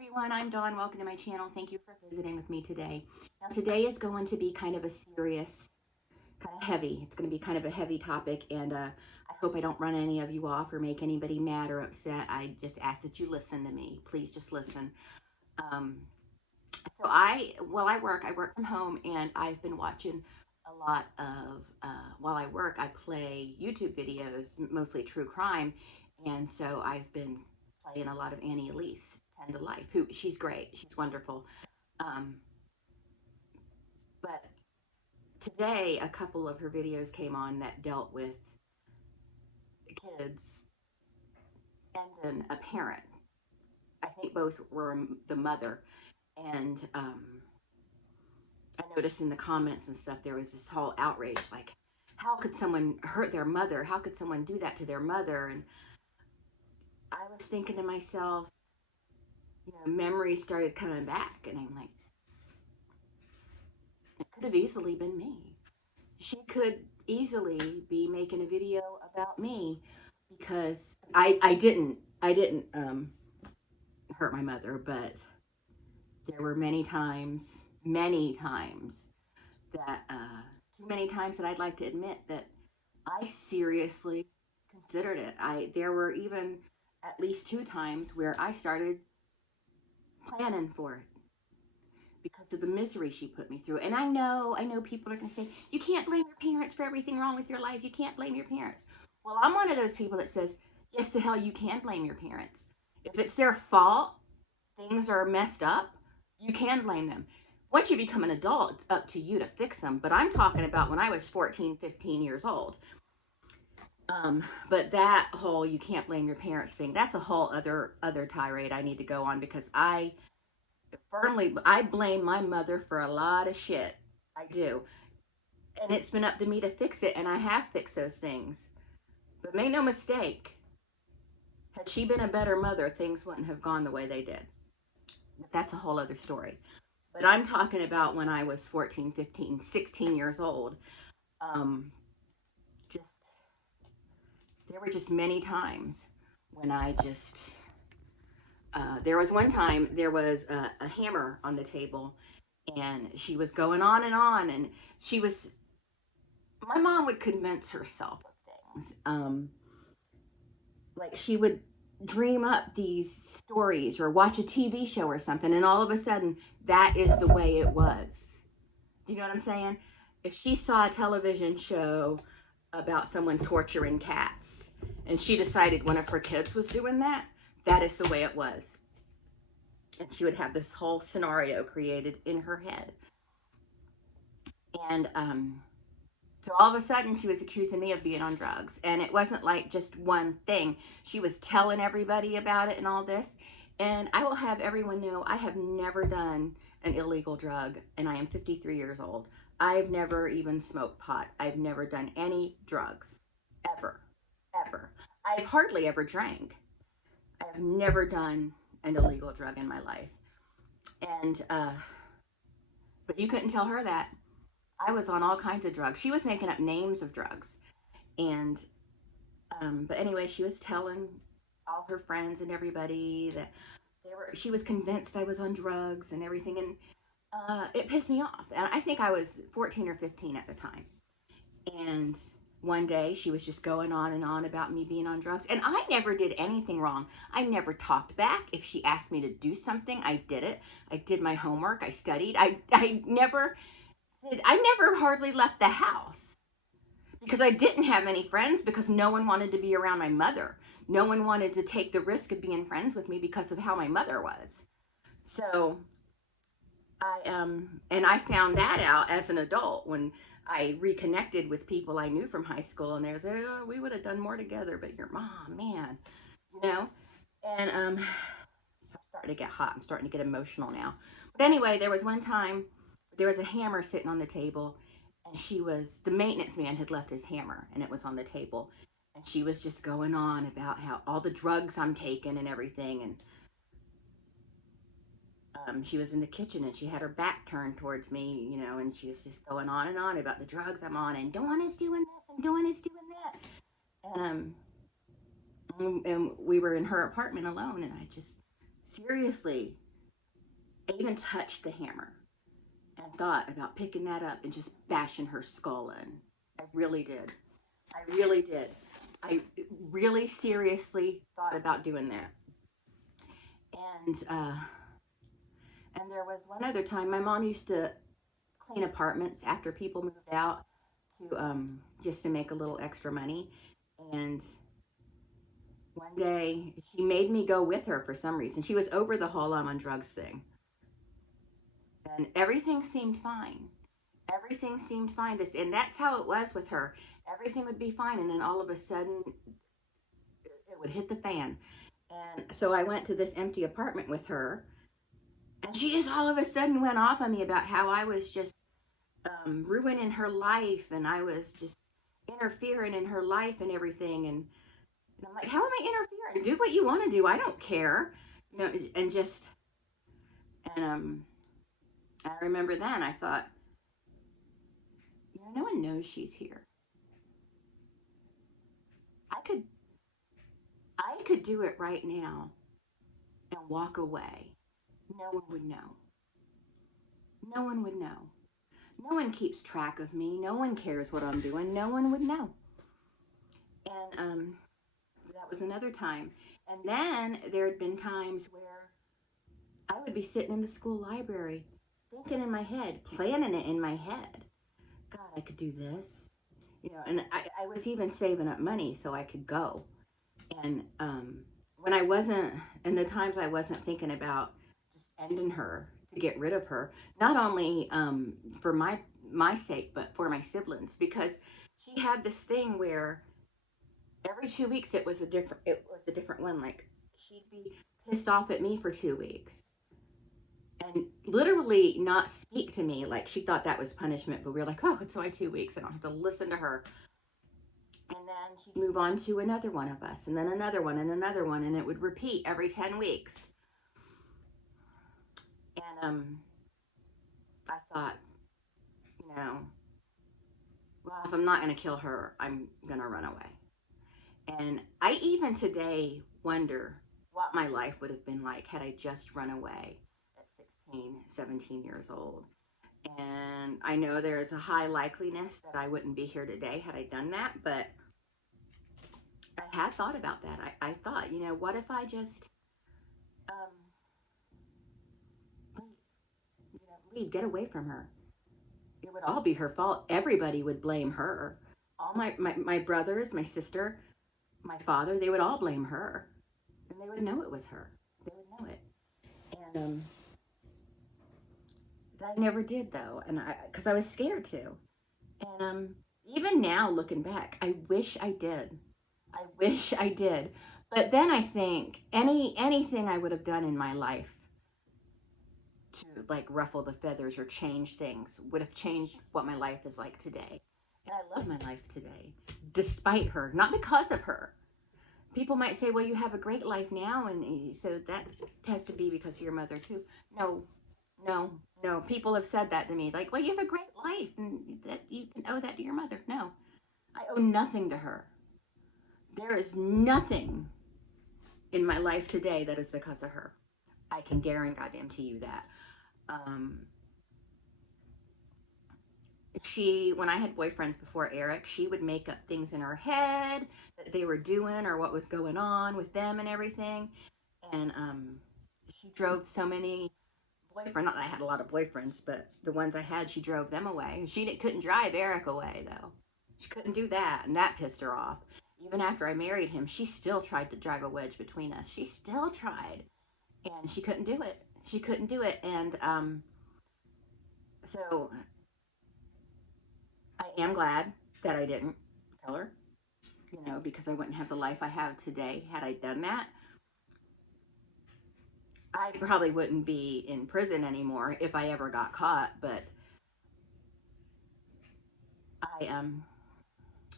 everyone, I'm Dawn. Welcome to my channel. Thank you for visiting with me today. Now today is going to be kind of a serious, kind of heavy. It's going to be kind of a heavy topic, and I hope I don't run any of you off or make anybody mad or upset. I just ask that you listen to me. Please just listen. Um, while I work from home, and I've been watching a lot of, while I work, I play YouTube videos, mostly true crime, and so I've been playing a lot of Annie Elise, 10 to Life, who, she's great, she's wonderful. Um, but today, a couple of her videos came on that dealt with kids and then a parent. I think both were the mother, and I noticed in the comments and stuff, there was this whole outrage, like, how could someone hurt their mother? How could someone do that to their mother? And I was thinking to myself, memories started coming back, and I'm like, it could have easily been me. She could easily be making a video about me because I didn't hurt my mother, but there were many times that too many times that I'd like to admit that I seriously considered it. There were even at least 2 times where I started planning for it because of the misery she put me through. And I know people are going to say, you can't blame your parents for everything wrong with your life. You can't blame your parents. Well, I'm one of those people that says, yes, to hell, you can blame your parents. If it's their fault, things are messed up, you can blame them. Once you become an adult, it's up to you to fix them. But I'm talking about when I was 14, 15 years old. But that whole you can't blame your parents thing, that's a whole other tirade I need to go on, because I blame my mother for a lot of shit. I do. And it's been up to me to fix it, and I have fixed those things. But make no mistake, had she been a better mother, things wouldn't have gone the way they did. But that's a whole other story. But I'm talking about when I was 14, 15, 16 years old. Just there were just many times when I just there was one time there was a hammer on the table, and she was going on, and my mom would convince herself of things, like she would dream up these stories or watch a TV show or something, and all of a sudden that is the way it was. Do you know what I'm saying? If she saw a television show about someone torturing cats and she decided one of her kids was doing that, that is the way it was. And she would have this whole scenario created in her head. And so all of a sudden she was accusing me of being on drugs. And it wasn't like just one thing. She was telling everybody about it and all this. And I will have everyone know I have never done an illegal drug, and I am 53 years old. I've never even smoked pot. I've never done any drugs. Ever. Ever. I've hardly ever drank. I've never done an illegal drug in my life. And, but you couldn't tell her that. I was on all kinds of drugs. She was making up names of drugs. And, but anyway, she was telling all her friends and everybody that she was convinced I was on drugs and everything. And it pissed me off. And I think I was 14 or 15 at the time. And one day she was just going on and on about me being on drugs. And I never did anything wrong. I never talked back. If she asked me to do something, I did it. I did my homework. I studied. I never hardly left the house because I didn't have any friends, because no one wanted to be around my mother. No one wanted to take the risk of being friends with me because of how my mother was. So and I found that out as an adult when I reconnected with people I knew from high school, and they was like, oh, we would have done more together, but your mom, man, you know. And so I'm starting to get hot. I'm starting to get emotional now. But anyway, there was one time there was a hammer sitting on the table, and the maintenance man had left his hammer, and it was on the table, and she was just going on about how all the drugs I'm taking and everything. And she was in the kitchen, and she had her back turned towards me, and she was just going on and on about the drugs I'm on, and Dawn is doing this, and Dawn is doing that. And we were in her apartment alone, and I just seriously I even touched the hammer and thought about picking that up and just bashing her skull in. I really did. I really did. I really seriously thought about doing that. And and there was one other time my mom used to clean apartments after people moved out to just to make a little extra money. And one day she made me go with her for some reason. She was over the whole I'm on drugs thing. And everything seemed fine. Everything seemed fine. This and that's how it was with her. Everything would be fine, and then all of a sudden it would hit the fan. And so I went to this empty apartment with her, and she just all of a sudden went off on me about how I was just ruining her life, and I was just interfering in her life and everything. And I'm like, how am I interfering? Do what you want to do. I don't care, you know. And just and I remember then I thought, you know, no one knows she's here. I could I could do it right now and walk away. No one would know. No one would know. No one keeps track of me. No one cares what I'm doing. No one would know. And that was another time. And then there had been times where I would be sitting in the school library thinking in my head, planning it in my head. God, I could do this. You know, and I was even saving up money so I could go. And when I wasn't, and the times I wasn't thinking about just ending her to get rid of her, not only for my sake, but for my siblings, because she had this thing where every 2 weeks it was a different one. Like she'd be pissed off at me for 2 weeks and literally not speak to me. Like she thought that was punishment, but we were like, oh, it's only 2 weeks. I don't have to listen to her. And then she'd move on to another one of us, and then another one, and another one, and it would repeat every 10 weeks. And I thought, you know, well, if I'm not going to kill her, I'm going to run away. And I even today wonder what my life would have been like had I just run away at 16, 17 years old. And I know there's a high likeliness that I wouldn't be here today had I done that, but I had thought about that. I thought, you know, what if I just um, leave, leave, get away from her? It would all be her fault. Everybody would blame her. All my brothers, my sister, my father, they would all blame her. And they would know it was her. They would know it. And I never did though. And because I was scared to. And even now looking back, I wish I did. I wish I did. But then I think anything I would have done in my life to like ruffle the feathers or change things would have changed what my life is like today. And I love my life today, despite her, not because of her. People might say, well, you have a great life now, and so that has to be because of your mother too. No, no, no. People have said that to me, like, well, you have a great life, and that you can owe that to your mother. No, I owe nothing to her. There is nothing in my life today that is because of her. I can guarantee you that. Um, when I had boyfriends before Eric, she would make up things in her head that they were doing or what was going on with them and everything. And she drove so many boyfriends. Not that I had a lot of boyfriends, but the ones I had, she drove them away. Couldn't drive Eric away though. She couldn't do that, and that pissed her off. Even after I married him, she still tried to drive a wedge between us. She still tried, and she couldn't do it. She couldn't do it, and so I am glad that I didn't tell her, you know, because I wouldn't have the life I have today had I done that. I probably wouldn't be in prison anymore if I ever got caught, but and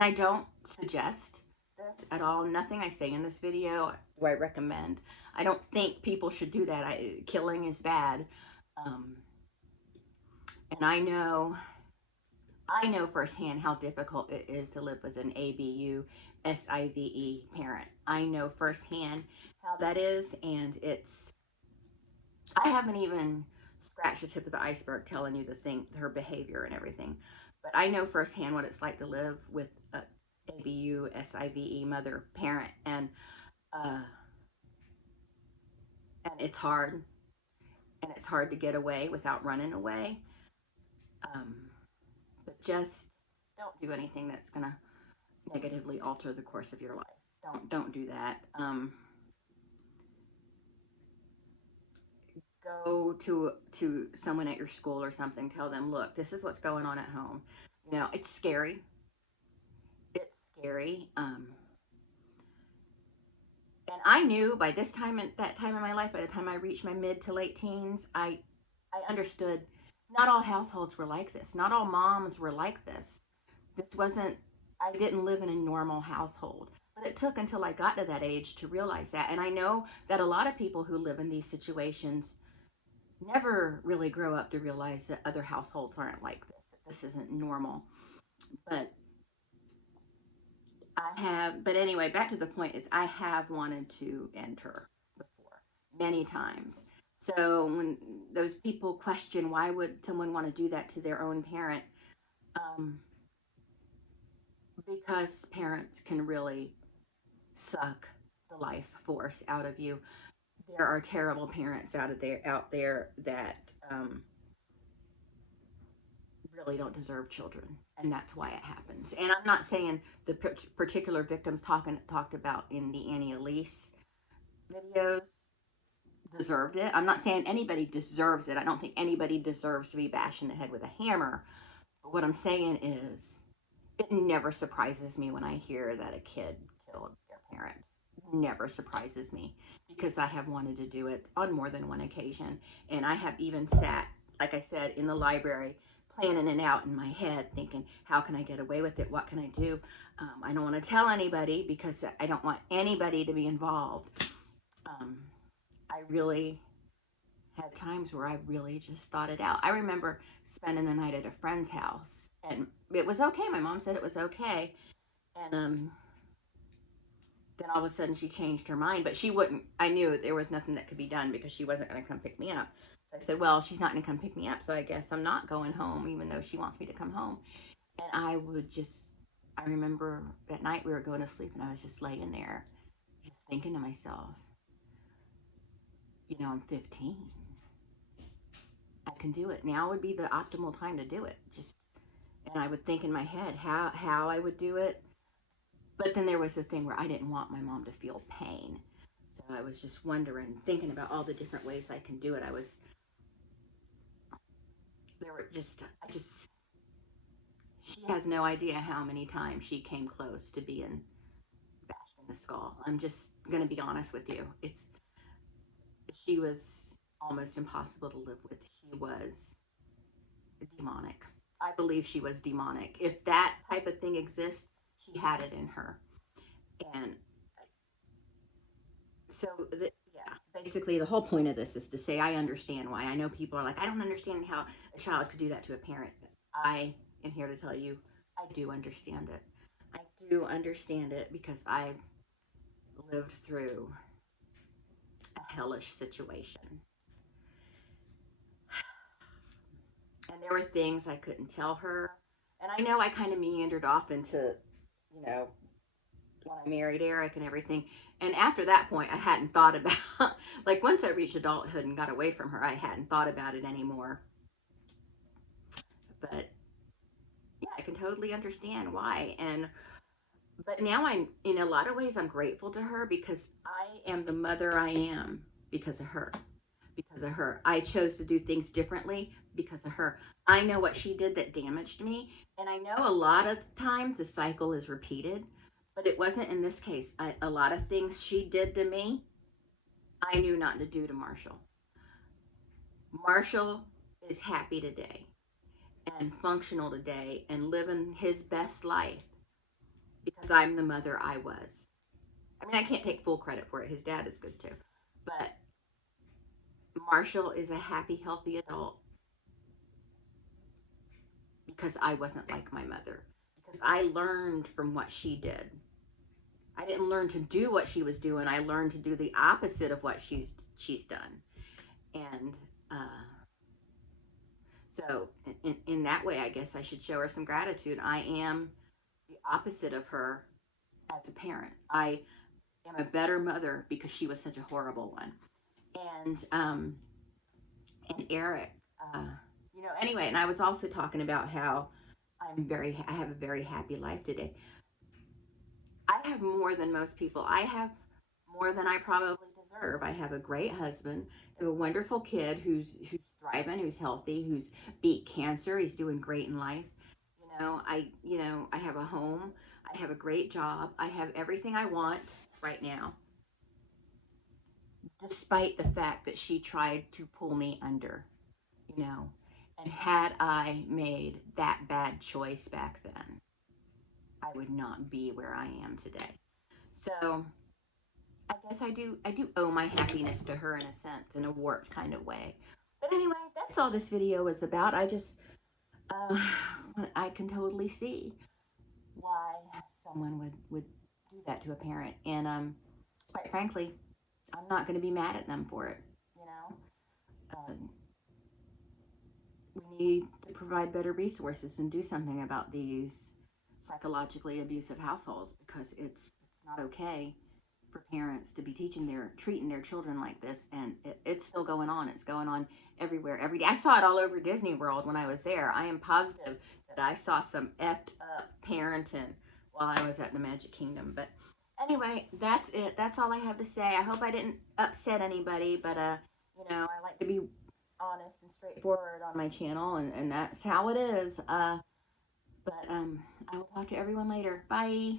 I don't suggest this at all. Nothing I say in this video do I recommend. I don't think people should do that. Killing is bad. Um, and I know firsthand how difficult it is to live with an ABU SIVE parent. I know firsthand how that is, and I haven't even scratch the tip of the iceberg telling you the thing, her behavior and everything. But I know firsthand what it's like to live with a ABU, SIVE mother, parent, uh, and it's hard, and it's hard to get away without running away. Um, but just don't do anything that's gonna negatively alter the course of your life. Don't do that. Go to someone at your school or something. Tell them, look, this is what's going on at home. You know, it's scary. It's scary. And I knew by this time, at that time in my life, by the time I reached my mid to late teens, I understood not all households were like this. Not all moms were like this. This wasn't, I didn't live in a normal household. But it took until I got to that age to realize that. And I know that a lot of people who live in these situations never really grow up to realize that other households aren't like this. That this isn't normal. But but anyway, back to the point is I have wanted to end her before many times. So when those people question why would someone want to do that to their own parent, um, because parents can really suck the life force out of you. There are terrible parents out there that really don't deserve children, and that's why it happens. And I'm not saying the particular victims talked about in the Annie Elise videos deserved it. I'm not saying anybody deserves it. I don't think anybody deserves to be bashed in the head with a hammer. But what I'm saying is, it never surprises me when I hear that a kid killed their parents. It never surprises me because I have wanted to do it on more than one occasion. And I have even sat, like I said, in the library planning it out in my head, thinking, how can I get away with it? What can I do? I don't want to tell anybody because I don't want anybody to be involved. Um, I really had times where I really just thought it out. I remember spending the night at a friend's house, and it was okay. My mom said it was okay, and then all of a sudden she changed her mind, but she wouldn't. I knew there was nothing that could be done because she wasn't going to come pick me up. So I said, well, she's not going to come pick me up, so I guess I'm not going home, even though she wants me to come home. And I would just. I remember at night we were going to sleep, and I was just laying there, just thinking to myself, I'm 15. I can do it. Now would be the optimal time to do it. And I would think in my head how I would do it. But then there was the thing where I didn't want my mom to feel pain. So I was just wondering, thinking about all the different ways I can do it. There were she has no idea how many times she came close to being bashed in the skull. I'm just going to be honest with you. She was almost impossible to live with. She was demonic. I believe she was demonic. If that type of thing exists, she had it in her. And so, basically, the whole point of this is to say I understand why. I know people are like, I don't understand how a child could do that to a parent. I am here to tell you, I do understand it. I do understand it because I've lived through a hellish situation. And there were things I couldn't tell her. And I know I kind of meandered off into, you know, when I married Eric and everything. And after that point, I hadn't thought about, like, once I reached adulthood and got away from her, I hadn't thought about it anymore. But yeah, I can totally understand why. But now in a lot of ways, I'm grateful to her because I am the mother I am because of her. Because of her. I chose to do things differently because of her. I know what she did that damaged me. And I know a lot of times the cycle is repeated, but it wasn't in this case. A lot of things she did to me, I knew not to do to Marshall. Marshall is happy today and functional today and living his best life because I'm the mother I was. I mean, I can't take full credit for it. His dad is good too. But Marshall is a happy, healthy adult because I wasn't like my mother. Because I learned from what she did. I didn't learn to do what she was doing. I learned to do the opposite of what she's done. And So in that way, I guess I should show her some gratitude. I am the opposite of her as a parent. I am a better mother because she was such a horrible one. And Eric, uh, anyway, and I was also talking about how I have a very happy life today. I have more than most people. I have more than I probably deserve. I have a great husband. I have a wonderful kid who's thriving, who's healthy, who's beat cancer. He's doing great in life. I have a home. I have a great job. I have everything I want right now, despite the fact that she tried to pull me under, you know. And had I made that bad choice back then, I would not be where I am today. So I guess I do owe my happiness to her in a sense, in a warped kind of way. But anyway, that's all this video is about. Uh, I can totally see why someone would do that to a parent, and quite frankly, I'm not going to be mad at them for it. You know, um, we need to provide better resources and do something about these psychologically abusive households, because it's not okay for parents to be treating their children like this. And it's still going on. It's going on everywhere, every day. I saw it all over Disney World when I was there. I am positive that I saw some effed up parenting while I was at the Magic Kingdom. But anyway, that's it. That's all I have to say. I hope I didn't upset anybody, but I like to be honest and straightforward on my channel, and that's how it is. But I will talk to everyone later. Bye.